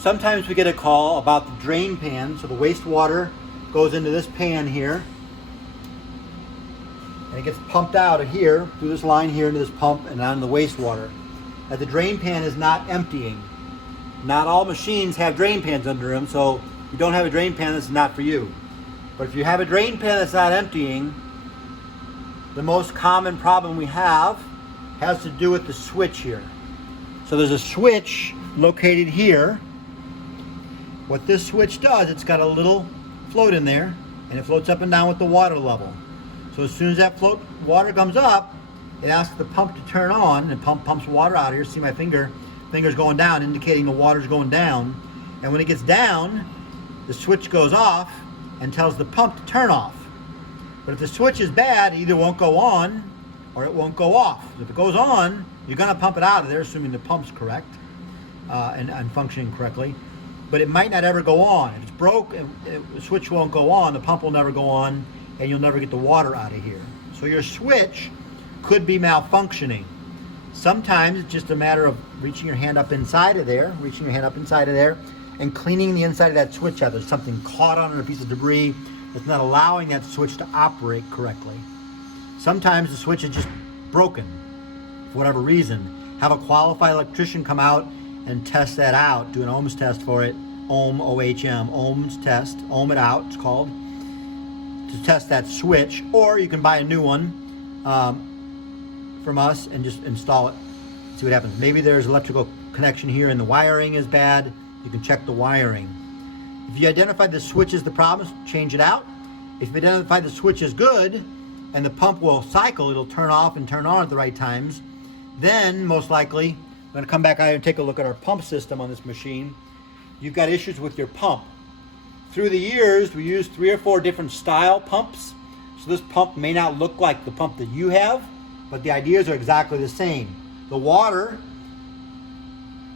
Sometimes we get a call about the drain pan. So the wastewater goes into this pan here, and it gets pumped out of here through this line here into this pump and on the wastewater. Now the drain pan is not emptying. Not all machines have drain pans under them, so if you don't have a drain pan, this is not for you. But if you have a drain pan that's not emptying, the most common problem we have has to do with the switch here. So there's a switch located here. What this switch does, it's got a little float in there, and it floats up and down with the water level. So as soon as that water comes up, it asks the pump to turn on, and pump pumps water out of here. See my finger's going down, indicating the water's going down. And when it gets down, the switch goes off and tells the pump to turn off. But if the switch is bad, it either won't go on or it won't go off. If it goes on, you're gonna pump it out of there, assuming the pump's correct and functioning correctly. But it might not ever go on. If it's broke, the switch won't go on, the pump will never go on, and you'll never get the water out of here. So your switch could be malfunctioning. Sometimes it's just a matter of reaching your hand up inside of there, and cleaning the inside of that switch out. There's something caught on it, a piece of debris that's not allowing that switch to operate correctly. Sometimes the switch is just broken for whatever reason. Have a qualified electrician come out and test that out, do an ohms test for it, ohm, O-H-M, ohms test, ohm it out, it's called, to test that switch. Or you can buy a new one from us and just install it, see what happens. Maybe there's electrical connection here and the wiring is bad. You can check the wiring. If you identify the switch is the problem, change it out. If you identify the switch is good and the pump will cycle, it'll turn off and turn on at the right times, then most likely, I'm going to come back out and take a look at our pump system on this machine. You've got issues with your pump. Through the years, we used 3 or 4 different style pumps. So this pump may not look like the pump that you have, but the ideas are exactly the same. The water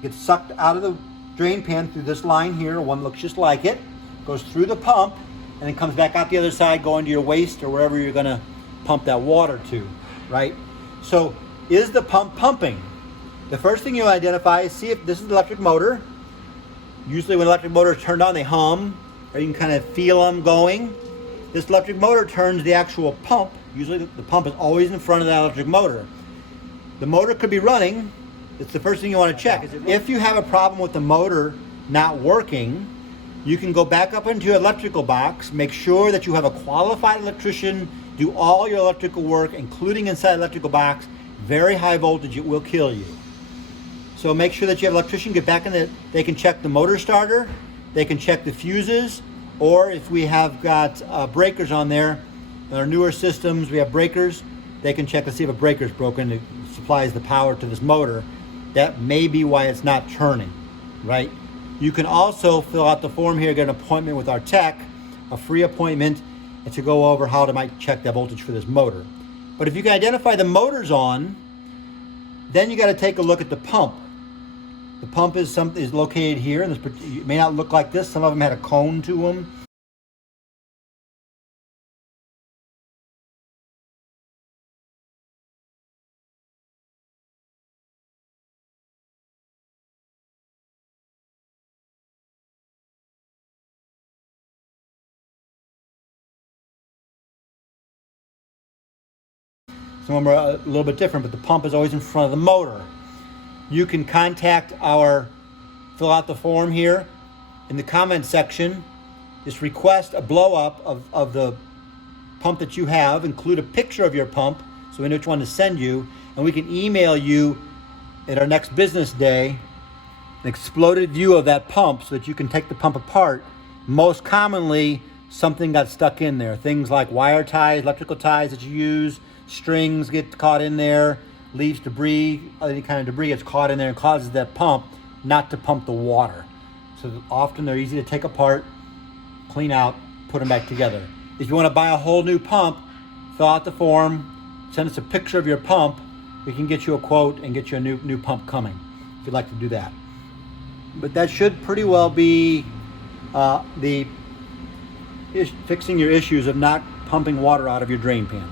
gets sucked out of the drain pan through this line here, one looks just like it, goes through the pump, and then comes back out the other side, going to your waste or wherever you're going to pump that water to, right? So is the pump pumping? The first thing you identify is see if this is the electric motor. Usually when electric motors turned on, they hum, or you can kind of feel them going. This electric motor turns the actual pump. Usually the pump is always in front of that electric motor. The motor could be running. It's the first thing you want to check. If you have a problem with the motor not working, you can go back up into your electrical box, make sure that you have a qualified electrician do all your electrical work, including inside the electrical box. Very high voltage, it will kill you. So make sure that you have an electrician get back in there. They can check the motor starter, they can check the fuses, or if we have got breakers on there, in our newer systems, we have breakers, they can check to see if a breaker is broken. It supplies the power to this motor. That may be why it's not turning, right? You can also fill out the form here, get an appointment with our tech, a free appointment, and to go over how to might check that voltage for this motor. But if you can identify the motor's on, then you got to take a look at the pump. The pump is located here, and it may not look like this. Some of them had a cone to them. Some of them are a little bit different, but the pump is always in front of the motor. You can fill out the form here in the comment section. Just request a blow up of the pump that you have. Include a picture of your pump so we know which one to send you, and we can email you at our next business day an exploded view of that pump so that you can take the pump apart. Most commonly, something got stuck in there. Things like wire ties, electrical ties that you use, strings get caught in there, leaves debris, any kind of debris gets caught in there and causes that pump not to pump the water. So often they're easy to take apart, clean out, put them back together. If you want to buy a whole new pump, fill out the form, send us a picture of your pump. We can get you a quote and get you a new pump coming if you'd like to do that. But that should pretty well be fixing your issues of not pumping water out of your drain pan.